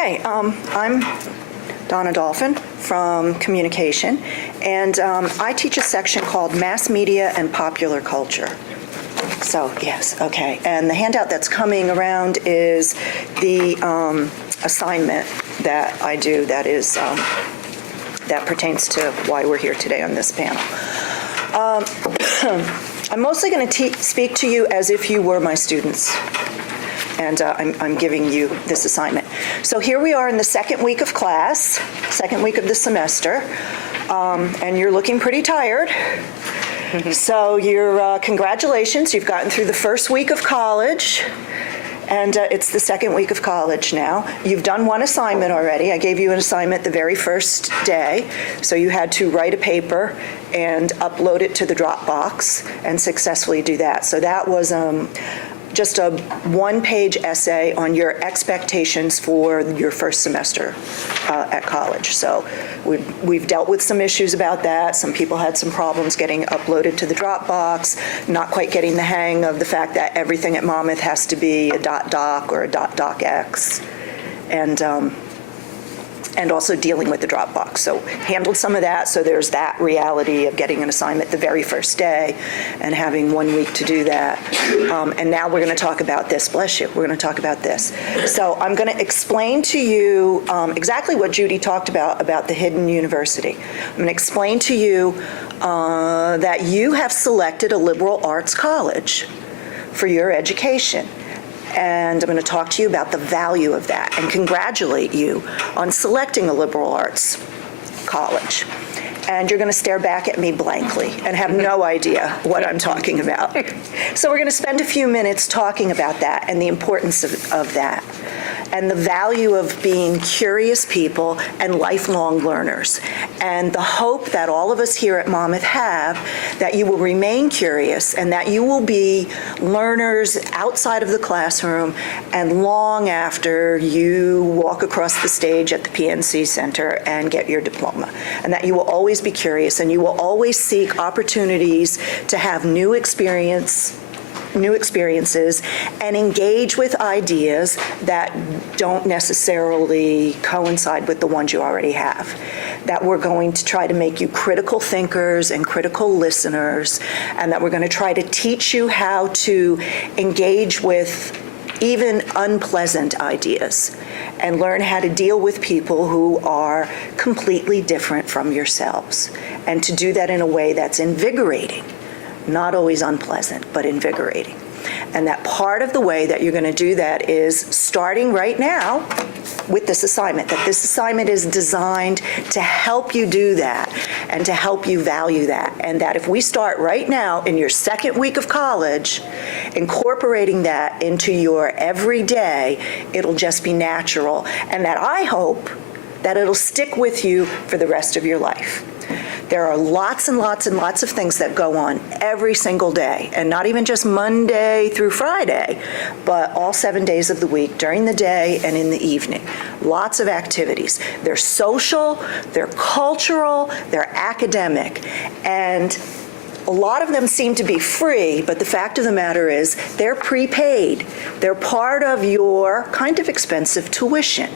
Okay, I'm Donna Dolphin from Communication, and I teach a section called Mass Media and Popular Culture. So, yes, okay. And the handout that's coming around is the assignment that I do that is that pertains to why we're here today on this panel. I'm mostly going to speak to you as if you were my students, and I'm giving you this assignment. So here we are in the second week of class, second week of the semester, and you're looking pretty tired. So congratulations, you've gotten through the first week of college, and it's the second week of college now. You've done one assignment already. I gave you an assignment the very first day, so you had to write a paper and upload it to the Dropbox and successfully do that. So that was just a one-page essay on your expectations for your first semester at college. So we've dealt with some issues about that. Some people had some problems getting uploaded to the Dropbox, not quite getting the hang of the fact that everything at Monmouth has to be a .doc or a .docx, and also dealing with the Dropbox. So handled some of that, so there's that reality of getting an assignment the very first day and having 1 week to do that. And now we're going to talk about this. Bless you. We're going to talk about this. So I'm going to explain to you exactly what Judy talked about the hidden university. I'm going to explain to you that you have selected a liberal arts college for your education. And I'm going to talk to you about the value of that and congratulate you on selecting a liberal arts college. And you're going to stare back at me blankly and have no idea what I'm talking about. So we're going to spend a few minutes talking about that and the importance of that, and the value of being curious people and lifelong learners, and the hope that all of us here at Monmouth have that you will remain curious and that you will be learners outside of the classroom and long after you walk across the stage at the PNC Center and get your diploma, and that you will always be curious and you will always seek opportunities to have new experiences and engage with ideas that don't necessarily coincide with the ones you already have. That we're going to try to make you critical thinkers and critical listeners, and that we're going to try to teach you how to engage with even unpleasant ideas and learn how to deal with people who are completely different from yourselves, and to do that in a way that's invigorating. Not always unpleasant, but invigorating. And that part of the way that you're going to do that is starting right now with this assignment, that this assignment is designed to help you do that and to help you value that. And that if we start right now in your second week of college, incorporating that into your everyday, it'll just be natural. And that I hope that it'll stick with you for the rest of your life. There are lots and lots and lots of things that go on every single day, and not even just Monday through Friday, but all 7 days of the week, during the day and in the evening. Lots of activities. They're social, they're cultural, they're academic, and a lot of them seem to be free, but the fact of the matter is they're prepaid. They're part of your kind of expensive tuition.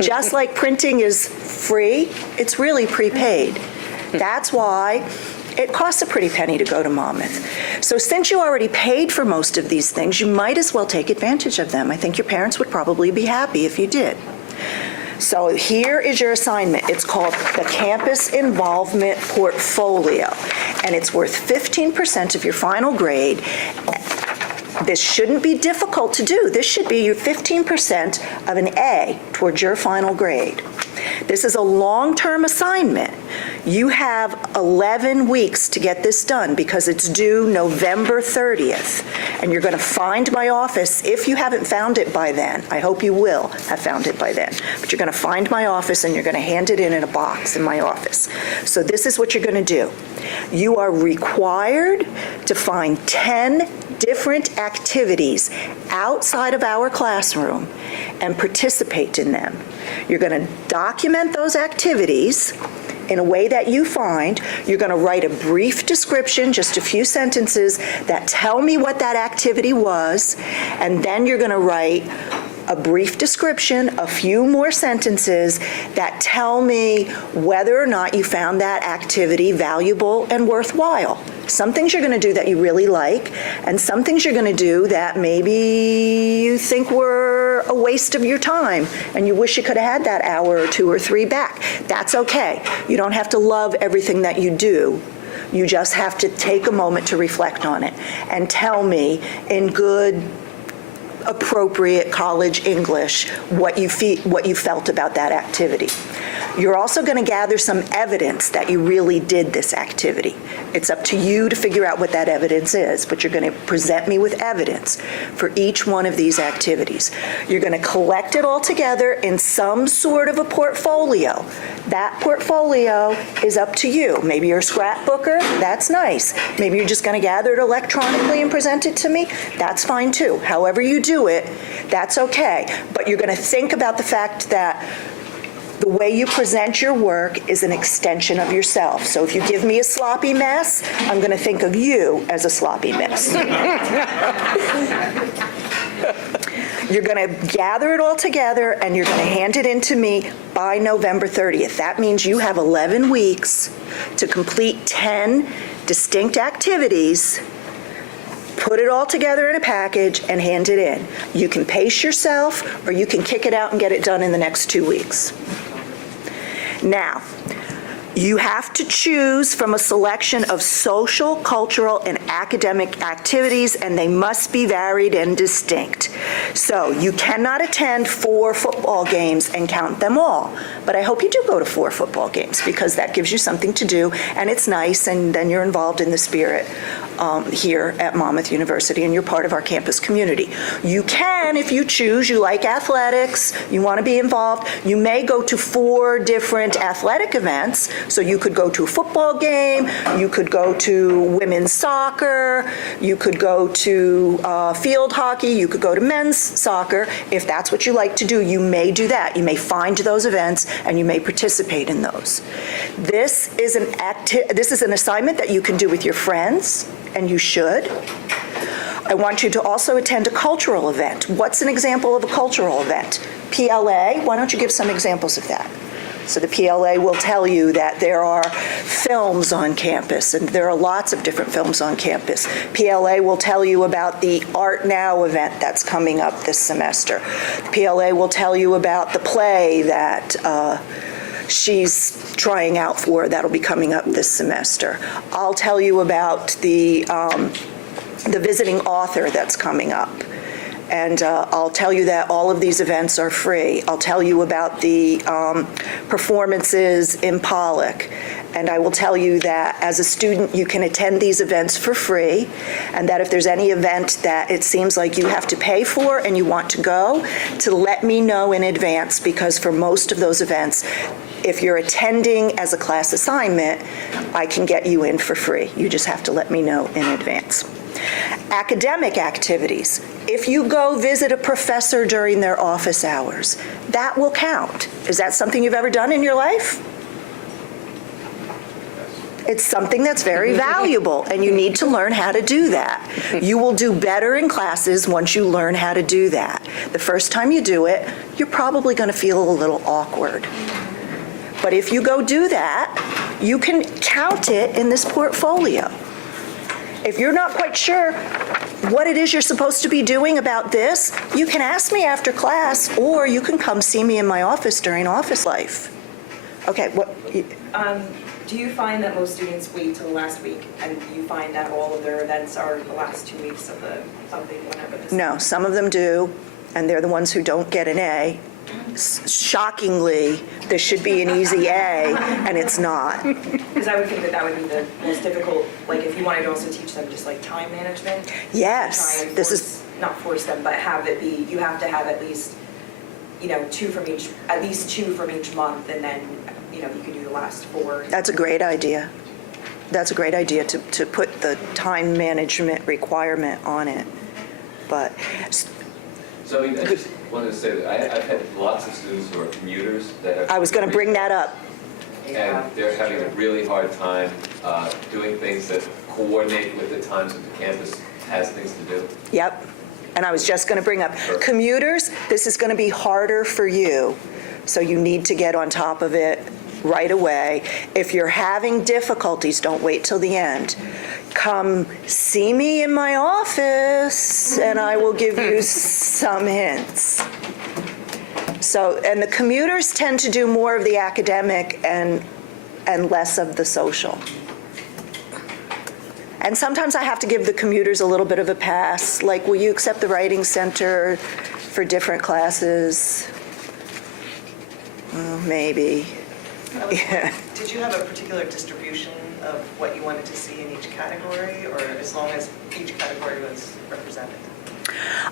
Just like printing is free, it's really prepaid. That's why it costs a pretty penny to go to Monmouth. So since you already paid for most of these things, you might as well take advantage of them. I think your parents would probably be happy if you did. So here is your assignment. It's called the Campus Involvement Portfolio, and it's worth 15% of your final grade. This shouldn't be difficult to do. This should be your 15% of an A towards your final grade. This is a long-term assignment. You have 11 weeks to get this done because it's due November 30th. And you're going to find my office if you haven't found it by then. I hope you will have found it by then. But you're going to find my office and you're going to hand it in a box in my office. So this is what you're going to do. You are required to find 10 different activities outside of our classroom and participate in them. You're going to document those activities in a way that you find. You're going to write a brief description, just a few sentences that tell me what that activity was, and then you're going to write a brief description, a few more sentences that tell me whether or not you found that activity valuable and worthwhile. Some things you're going to do that you really like, and some things you're going to do that maybe you think were a waste of your time, and you wish you could have had that hour or 2 or 3 back. That's okay. You don't have to love everything that you do. You just have to take a moment to reflect on it and tell me in good, appropriate college English what you felt about that activity. You're also going to gather some evidence that you really did this activity. It's up to you to figure out what that evidence is, but you're going to present me with evidence for each one of these activities. You're going to collect it all together in some sort of a portfolio. That portfolio is up to you. Maybe you're a scrapbooker, that's nice. Maybe you're just going to gather it electronically and present it to me, that's fine too. However you do it, that's okay. But you're going to think about the fact that the way you present your work is an extension of yourself. So if you give me a sloppy mess, I'm going to think of you as a sloppy mess. You're going to gather it all together and you're going to hand it in to me by November 30th. That means you have 11 weeks to complete 10 distinct activities, put it all together in a package, and hand it in. You can pace yourself, or you can kick it out and get it done in the next 2 weeks. Now, you have to choose from a selection of social, cultural, and academic activities, and they must be varied and distinct. So you cannot attend 4 football games and count them all. But I hope you do go to 4 football games, because that gives you something to do, and it's nice, and then you're involved in the spirit here at Monmouth University, and you're part of our campus community. You can, if you choose, you like athletics, you want to be involved, you may go to 4 different athletic events. So you could go to a football game, you could go to women's soccer, you could go to field hockey, you could go to men's soccer. If that's what you like to do, you may do that. You may find those events and you may participate in those. This is an assignment that you can do with your friends, and you should. I want you to also attend a cultural event. What's an example of a cultural event? PLA, why don't you give some examples of that? So the PLA will tell you that there are films on campus, and there are lots of different films on campus. PLA will tell you about the Art Now event that's coming up this semester. PLA will tell you about the play that she's trying out for that'll be coming up this semester. I'll tell you about the visiting author that's coming up. And I'll tell you that all of these events are free. I'll tell you about the performances in Pollock. And I will tell you that as a student, you can attend these events for free, and that if there's any event that it seems like you have to pay for and you want to go, to let me know in advance, because for most of those events, if you're attending as a class assignment, I can get you in for free. You just have to let me know in advance. Academic activities. If you go visit a professor during their office hours, that will count. Is that something you've ever done in your life? It's something that's very valuable, and you need to learn how to do that. You will do better in classes once you learn how to do that. The first time you do it, you're probably going to feel a little awkward. But if you go do that, you can count it in this portfolio. If you're not quite sure what it is you're supposed to be doing about this, you can ask me after class, or you can come see me in my office during office life. Okay, what? Do you find that most students wait till the last week, and you find that all of their events are the last 2 weeks of the something, whatever this is? No, some of them do, and they're the ones who don't get an A. Shockingly, this should be an easy A, and it's not. Because I would think that that would be the most difficult, like if you wanted to also teach them just like time management. Yes, try and this is not force them, but have it be, you have to have at least, two from each month, and then, you can do the last 4. That's a great idea. That's a great idea to put the time management requirement on it. But So I just wanted to say that I've had lots of students who are commuters that have... I was going to bring that up. And they're having a really hard time doing things that coordinate with the times that the campus has things to do. Yep. And I was just going to bring up, commuters, this is going to be harder for you, so you need to get on top of it right away. If you're having difficulties, don't wait till the end. Come see me in my office, and I will give you some hints. So, and the commuters tend to do more of the academic and less of the social. And sometimes I have to give the commuters a little bit of a pass, like, will you accept the writing center for different classes? Well, maybe. Yeah. Did you have a particular distribution of what you wanted to see in each category, or as long as each category was represented?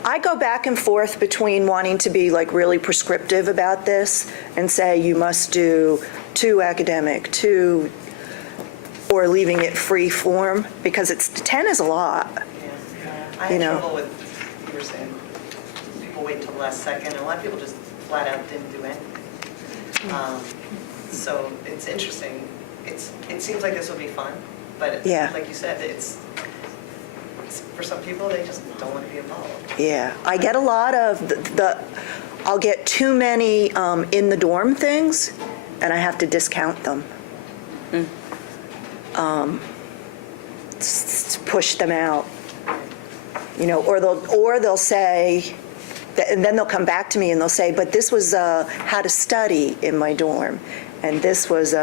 I go back and forth between wanting to be like really prescriptive about this and say you must do 2 academic, 2, or leaving it free form, because 10 is a lot. Yeah. I You had know. trouble with, you were saying, people wait till the last second, and a lot of people just flat out didn't do anything. So it's interesting. It seems like this would be fun, but Yeah. like you said, it's for some people, they just don't want to be involved. Yeah, I get a lot of I'll get too many in the dorm things, and I have to discount them. Push them out, you know, or they'll say, and then they'll come back to me and they'll say, but this was how to study in my dorm, and this was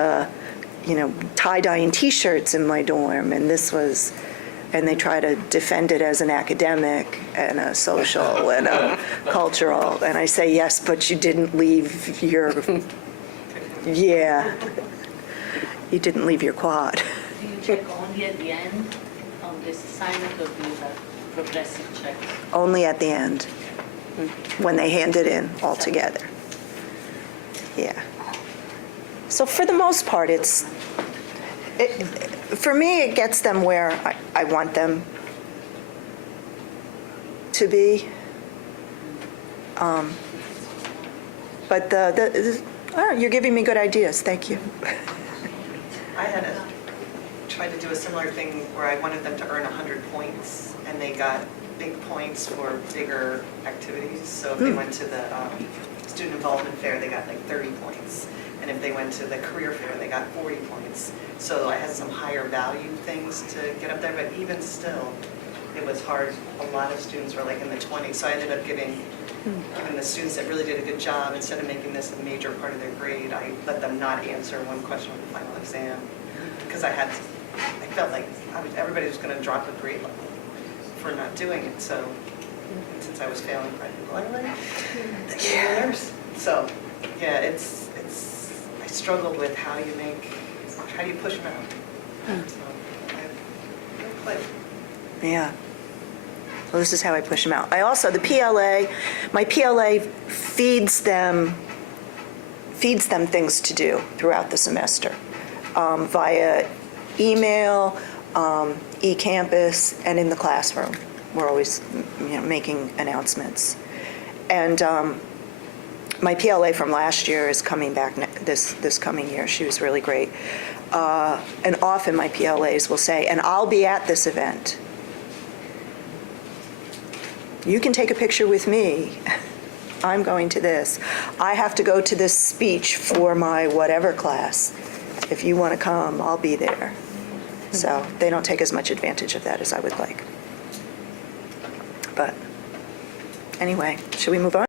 you know, tie-dyeing T-shirts in my dorm, and this was. And they try to defend it as an academic and a social and a cultural. And I say, yes, but you didn't leave your, yeah, you didn't leave your quad. Do you check only at the end of this assignment, or do you have progressive checks? Only at the end, when they hand it in all together. Yeah. So for the most part, for me, it gets them where I want them to be. But you're giving me good ideas. Thank you. I had tried to do a similar thing where I wanted them to earn 100 points, and they got big points for bigger activities. So if they went to the student involvement fair, they got like 30 points. And if they went to the career fair, they got 40 points. So I had some higher value things to get up there, but even still, it was hard. A lot of students were like in the 20s, so I ended up giving the students that really did a good job, instead of making this a major part of their grade, I let them not answer one question on the final exam, because I felt like everybody was going to drop a grade level for not doing it. So since I was failing people anyway, so yeah, I struggled with how do you push them out. So I played. Yeah. Well, this is how I push them out. I also, my PLA feeds them things to do throughout the semester via email, eCampus, and in the classroom. We're always, making announcements. And my PLA from last year is coming back this coming year. She was really great. And often my PLAs will say, and I'll be at this event. You can take a picture with me. I'm going to this. I have to go to this speech for my whatever class. If you want to come, I'll be there. So they don't take as much advantage of that as I would like. But anyway, should we move on?